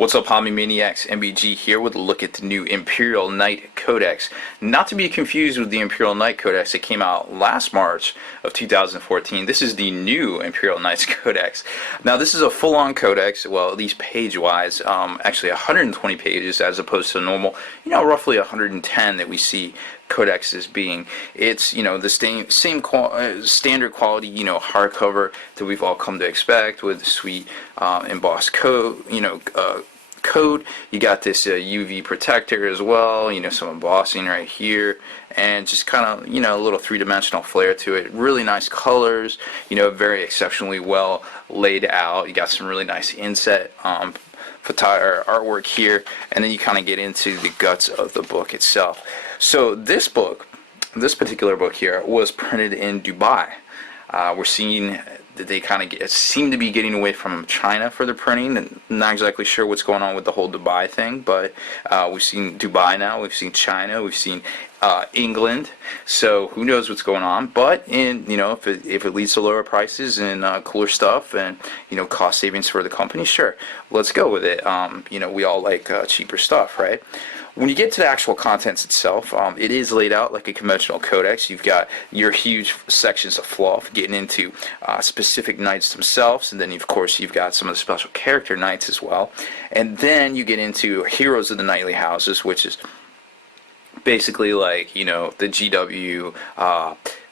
What's up, Hobby Maniacs? MBG here with a look at the new Imperial Knight Codex. Not to be confused with the Imperial Knight Codex that came out last March of 2014. This is the new Imperial Knights Codex. Now, this is a full-on codex, well, at least page-wise, actually 120 pages as opposed to normal, roughly 110 that we see codexes being. It's the same standard quality hardcover that we've all come to expect with the sweet embossed code code. You got this UV protector as well, some embossing right here, and just kind of a little three-dimensional flair to it. Really nice colors, very exceptionally well laid out. You got some really nice inset artwork here, and then you kind of get into the guts of the book itself. So this particular book here was printed in Dubai. We're seeing that they kind of seem to be getting away from China for the printing, and not exactly sure what's going on with the whole Dubai thing, but we've seen Dubai now, we've seen China, we've seen England, so who knows what's going on. But if it leads to lower prices and cooler stuff and cost savings for the company, sure, let's go with it. We all like cheaper stuff, right? When you get to the actual contents itself, it is laid out like a conventional codex. You've got your huge sections of fluff getting into specific knights themselves, and then of course you've got some of the special character knights as well. And then you get into heroes of the knightly houses, which is basically like the GW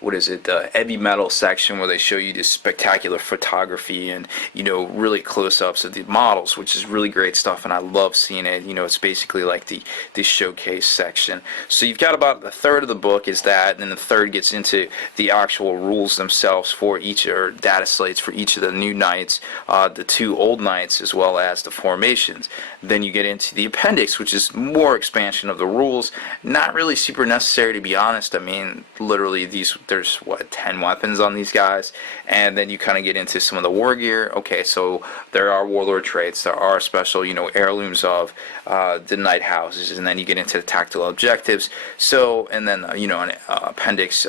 the heavy metal section where they show you this spectacular photography and really close-ups of the models, which is really great stuff, and I love seeing it. It's basically like the showcase section. So you've got about a third of the book is that, and then the third gets into the actual rules themselves for each, or data slates for each of the new knights, the two old knights, as well as the formations. Then you get into the appendix, which is more expansion of the rules. Not really super necessary, to be honest. I mean, literally there's 10 weapons on these guys, and then you kind of get into some of the war gear. Okay, so there are warlord traits, there are special heirlooms of the knight houses, and then you get into the tactical objectives. So, and then an appendix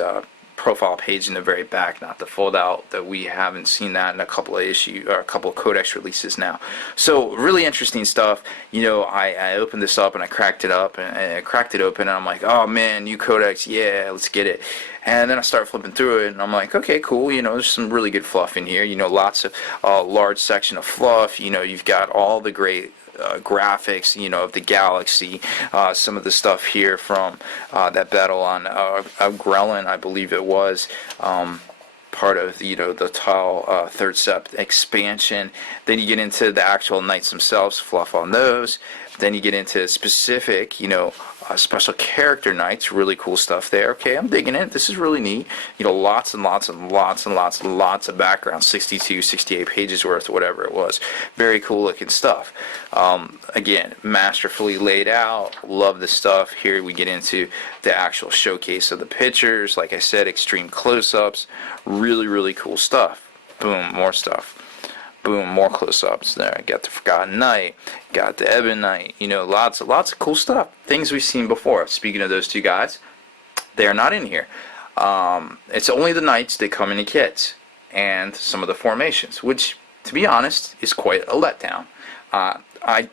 profile page in the very back, not the fold out that we haven't seen that in a couple of codex releases now. So really interesting stuff. I opened this up and I cracked it up and I cracked it open, and I'm like, oh man, new codex, yeah, let's get it. And then I start flipping through it, and I'm like, okay, cool. There's some really good fluff in here. Lots of large section of fluff. You've got all the great graphics, of the galaxy. Some of the stuff here from that battle on Grelin, I believe it was. Part of the Tau third sept expansion. Then you get into the actual knights themselves, fluff on those. Then you get into specific, special character knights, really cool stuff there. Okay, I'm digging it. This is really neat. Lots and lots and lots and lots and lots of background, 62, 68 pages worth, whatever it was. Very cool looking stuff. Again, masterfully laid out. Love this stuff. Here we get into the actual showcase of the pictures. Like I said, extreme close-ups. Really, really cool stuff. Boom, more stuff. Boom, more close-ups there. Got the Forgotten Knight, got the Ebon Knight, lots of cool stuff. Things we've seen before. Speaking of those two guys, they are not in here. It's only the knights that come in kits, and some of the formations, which, to be honest, is quite a letdown. I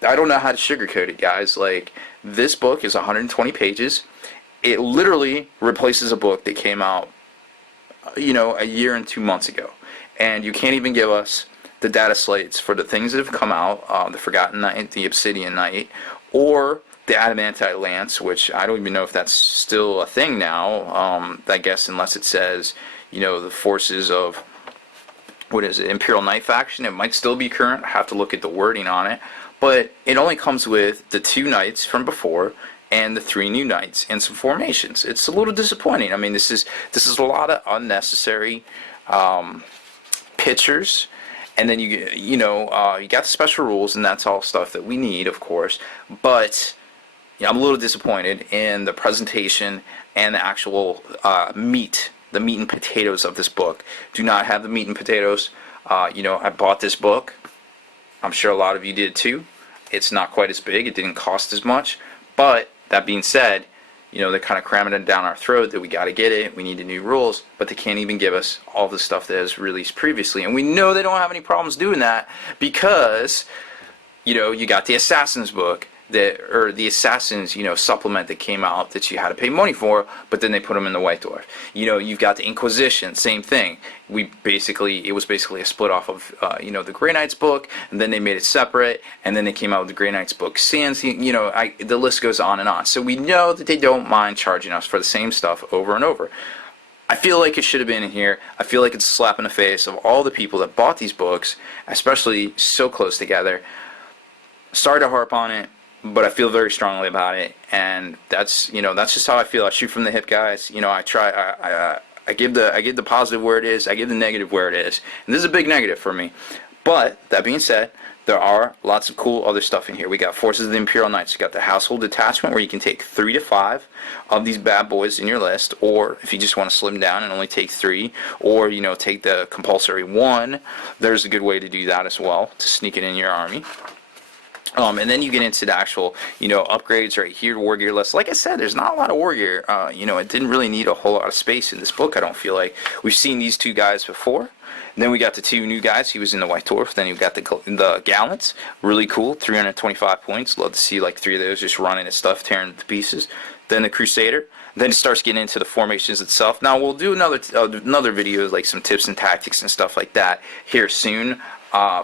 don't know how to sugarcoat it, guys. Like, this book is 120 pages. It literally replaces a book that came out, a year and 2 months ago. And you can't even give us the data slates for the things that have come out, the Forgotten Knight, the Obsidian Knight, or the Adamantite Lance, which I don't even know if that's still a thing now, I guess, unless it says, the forces of, Imperial Knight faction. It might still be current. I have to look at the wording on it. But it only comes with the 2 knights from before, and the 3 new knights, and some formations. It's a little disappointing. I mean, this is a lot of unnecessary pictures, and then you got the special rules, and that's all stuff that we need, of course. But I'm a little disappointed in the presentation and the actual meat and potatoes of this book. Do not have the meat and potatoes. I bought this book. I'm sure a lot of you did too. It's not quite as big. It didn't cost as much. But that being said, they're kind of cramming it down our throat that we got to get it, we need the new rules, but they can't even give us all the stuff that is released previously. And we know they don't have any problems doing that because, You got the Assassin's book or the Assassin's, supplement that came out that you had to pay money for, but then they put them in the White Dwarf. You've got the Inquisition, same thing. It was basically a split off of, the Grey Knights book, and then they made it separate, and then they came out with the Grey Knights book Sans, the list goes on and on. So we know that they don't mind charging us for the same stuff over and over. I feel like it should have been in here. I feel like it's a slap in the face of all the people that bought these books, especially so close together. Sorry to harp on it, but I feel very strongly about it, and that's just how I feel. I shoot from the hip, guys. I give the positive where it is, I give the negative where it is, and this is a big negative for me. But that being said, there are lots of cool other stuff in here. We got Forces of the Imperial Knights. You got the Household Detachment, where you can take 3 to 5 of these bad boys in your list, or if you just want to slim down and only take 3, or take the compulsory 1. There's a good way to do that as well, to sneak it in your army. And then you get into the actual, upgrades right here, war gear list. Like I said, there's not a lot of war gear. It didn't really need a whole lot of space in this book, I don't feel like. We've seen these 2 guys before. And then we got the 2 new guys. He was in the White Dwarf. Then you've got the Gallants. Really cool. 325 points. Love to see like 3 of those just running at stuff, tearing to pieces. Then the Crusader. Then it starts getting into the formations itself. Now we'll do another video, like some tips and tactics and stuff like that here soon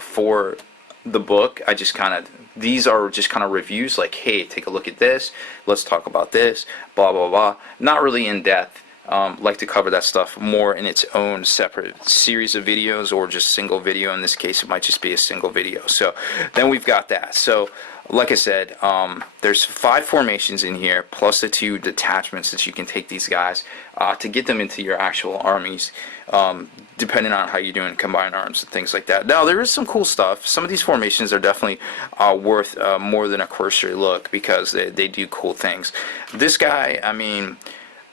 for the book. These are just kind of reviews, like, hey, take a look at this, let's talk about this, blah blah blah. Not really in depth. Like to cover that stuff more in its own separate series of videos, or just single video. In this case, it might just be a single video. So then we've got that. So like I said, there's 5 formations in here, plus the 2 detachments that you can take these guys to get them into your actual armies, depending on how you're doing combined arms and things like that. Now, there is some cool stuff. Some of these formations are definitely worth more than a cursory look, because they do cool things. This guy, I mean,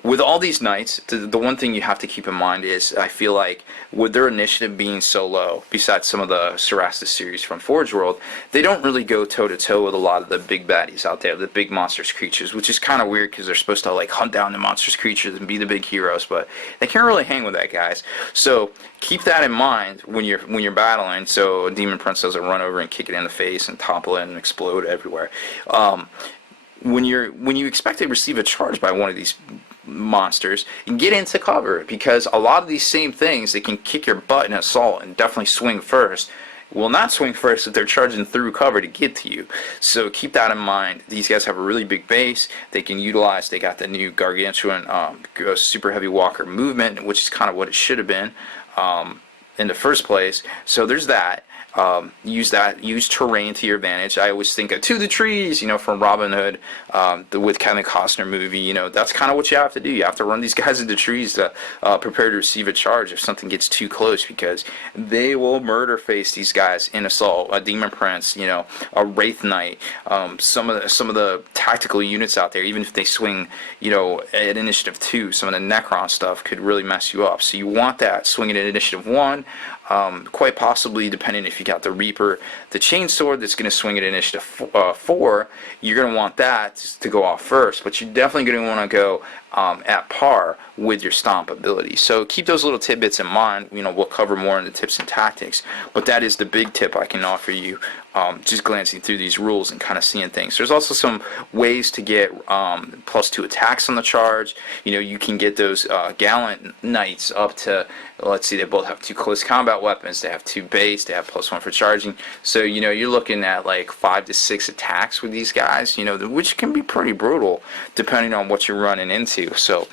with all these knights, the one thing you have to keep in mind is, I feel like, with their initiative being so low, besides some of the Cerastus series from Forge World, they don't really go toe-to-toe with a lot of the big baddies out there, the big monstrous creatures, which is kind of weird, because they're supposed to like hunt down the monstrous creatures and be the big heroes, but they can't really hang with that, guys. So keep that in mind when you're battling, so a Demon Prince doesn't run over and kick it in the face and topple it and explode everywhere. When you expect to receive a charge by one of these monsters, get into cover, because a lot of these same things that can kick your butt in assault and definitely swing first will not swing first if they're charging through cover to get to you. So keep that in mind. These guys have a really big base they can utilize. They got the new gargantuan super heavy walker movement, which is kind of what it should have been in the first place. So there's that. Use terrain to your advantage. I always think of To the Trees, from Robin Hood, with Kevin Costner movie. That's kind of what you have to do. You have to run these guys into trees to prepare to receive a charge if something gets too close, because they will murder face these guys in assault. A Demon Prince, a Wraith Knight, some of the tactical units out there, even if they swing, at initiative 2, some of the Necron stuff could really mess you up. So you want that swinging at initiative 1. Quite possibly, depending if you got the Reaper, the Chainsword that's going to swing at initiative 4, you're going to want that to go off first, but you're definitely going to want to go at par with your Stomp ability. So keep those little tidbits in mind. We'll cover more in the tips and tactics, but that is the big tip I can offer you, just glancing through these rules and kind of seeing things. There's also some ways to get +2 attacks on the charge. You can get those Gallant Knights up to, let's see, they both have 2 close combat weapons, they have 2 base, they have +1 for charging. So you're looking at like 5 to 6 attacks with these guys, which can be pretty brutal depending on what you're running into. So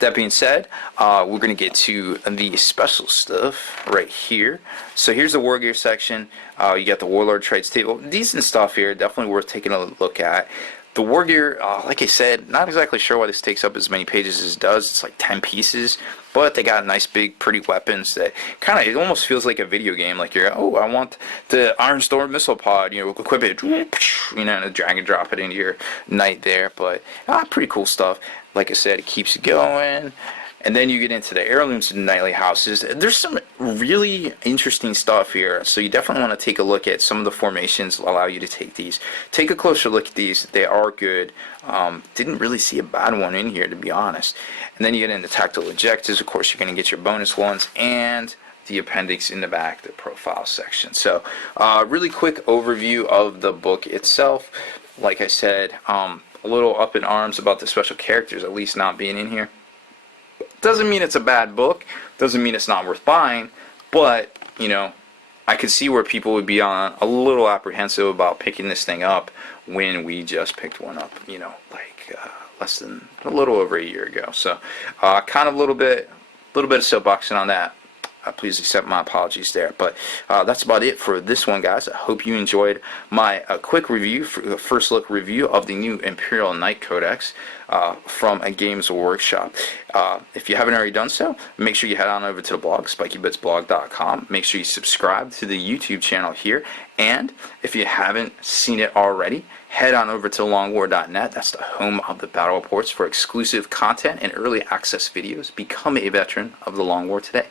that being said, we're going to get to the special stuff right here. So here's the war gear section. You got the Warlord traits table. Decent stuff here, definitely worth taking a look at. The war gear, like I said, not exactly sure why this takes up as many pages as it does. It's like 10 pieces, but they got nice big pretty weapons that it almost feels like a video game. Like I want the Iron Storm missile pod, equip it, and drag and drop it into your knight there. But pretty cool stuff. Like I said, it keeps it going. And then you get into the heirlooms and nightly houses. There's some really interesting stuff here, so you definitely want to take a look at some of the formations allow you to take these. Take a closer look at these. They are good. Didn't really see a bad one in here, to be honest. And then you get into tactical objectives. Of course, you're going to get your bonus ones and the appendix in the back, the profile section. So really quick overview of the book itself. Like I said, a little up in arms about the special characters at least not being in here. Doesn't mean it's a bad book, doesn't mean it's not worth buying, but you know, I could see where people would be on a little apprehensive about picking this thing up when we just picked one up, you know, like less than a little over a year ago. So kind of a little bit of soapboxing on that. Please accept my apologies there. But that's about it for this one, guys. I hope you enjoyed my quick review, first look review of the new Imperial Knight Codex from a Games Workshop. If you haven't already done so, make sure you head on over to the blog, spikybitsblog.com. Make sure you subscribe to the YouTube channel here. And if you haven't seen it already, head on over to longwar.net. That's the home of the battle reports for exclusive content and early access videos. Become a veteran of the Long War today.